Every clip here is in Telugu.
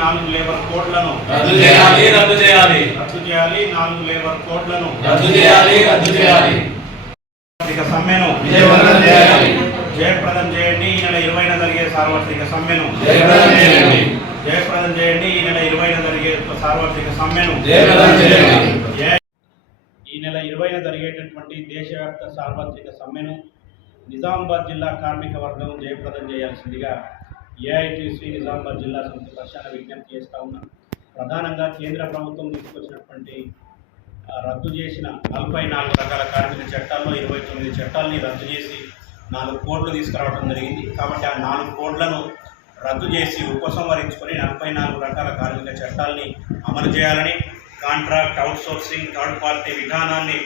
నాలుగు లేబర్ కోడ్లను రద్దు చేయాలి రద్దు చేయాలి. రద్దు చేయాలి నాలుగు లేబర్ కోడ్లను రద్దు చేయాలి రద్దు చేయాలి. సమ్మెను విజయవంతం చేయాలి. జయప్రదం చేయండి ఈ నెల ఇరవైన జరిగే సార్వత్రిక సమ్మెను జయప్రదం చేయండి. జయప్రదం చేయండి ఈ నెల ఇరవైన జరిగే సార్వత్రిక సమ్మెను జయప్రదం చేయండి. ఈ నెల ఇరవైన జరిగేటటువంటి దేశవ్యాప్త సార్వత్రిక సమ్మెను నిజామాబాద్ జిల్లా కార్మిక వర్గం జయప్రదం చేయాల్సిందిగా ఏఐటీసీ నిజామాబాద్ జిల్లా సమితి పక్షాన విజ్ఞప్తి చేస్తూ ఉన్నాం. ప్రధానంగా కేంద్ర ప్రభుత్వం తీసుకొచ్చినటువంటి రద్దు చేసిన నలభై నాలుగు రకాల కార్మిక చట్టాల్లో ఇరవై తొమ్మిది చట్టాలని రద్దు చేసి నాలుగు కోట్లు తీసుకురావడం జరిగింది. కాబట్టి ఆ నాలుగు కోడ్లను రద్దు చేసి ఉపసంహరించుకొని నలభై నాలుగు రకాల కార్మిక చట్టాలని అమలు చేయాలని కాంట్రాక్ట్ అవుట్సోర్సింగ్ థర్డ్ పార్టీ విధానాన్ని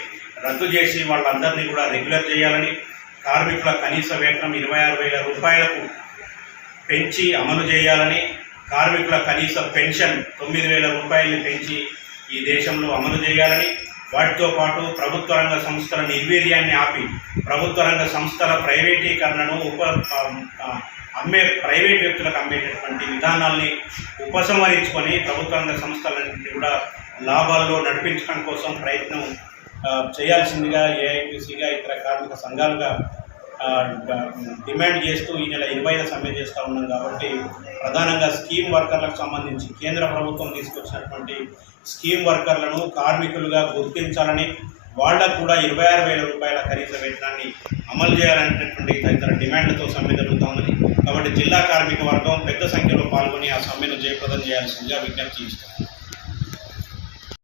రద్దు చేసి వాళ్ళందరినీ కూడా రెగ్యులర్ చేయాలని కార్మికుల కనీస వేతనం ఇరవై ఆరు వేల రూపాయలకు పెంచి అమలు చేయాలని కార్మికుల కనీస పెన్షన్ తొమ్మిది వేల రూపాయలు పెంచి ఈ దేశంలో అమలు చేయాలని వాటితో పాటు ప్రభుత్వ రంగ సంస్థల నిర్వీర్యాన్ని ఆపి ప్రభుత్వ రంగ సంస్థల ప్రైవేటీకరణను ఉప అమ్మే ప్రైవేట్ వ్యక్తులకు అమ్మేటటువంటి విధానాల్ని ఉపసంహరించుకొని ప్రభుత్వ రంగ సంస్థలన్నింటినీ కూడా లాభాల్లో నడిపించడం కోసం ప్రయత్నం చేయాల్సిందిగా ఏఐపిసిగా ఇతర కార్మిక సంఘాలుగా డిమాండ్ చేస్తూ ఈ నెల ఇరవైన సమ్మె చేస్తూ ఉన్నాం కాబట్టి ప్రధానంగా స్కీమ్ వర్కర్లకు సంబంధించి కేంద్ర ప్రభుత్వం తీసుకొచ్చినటువంటి స్కీమ్ వర్కర్లను కార్మికులుగా గుర్తించాలని వాళ్ళకు కూడా ఇరవై ఆరు వేల రూపాయల ఖరీద వేతనాన్ని అమలు చేయాలనేటటువంటి తదితర డిమాండ్లతో సమ్మె జరుగుతోందని కాబట్టి జిల్లా కార్మిక వర్గం పెద్ద సంఖ్యలో పాల్గొని ఆ సమ్మెను జయప్రదం చేయాల్సిందిగా విజ్ఞప్తి చేస్తాం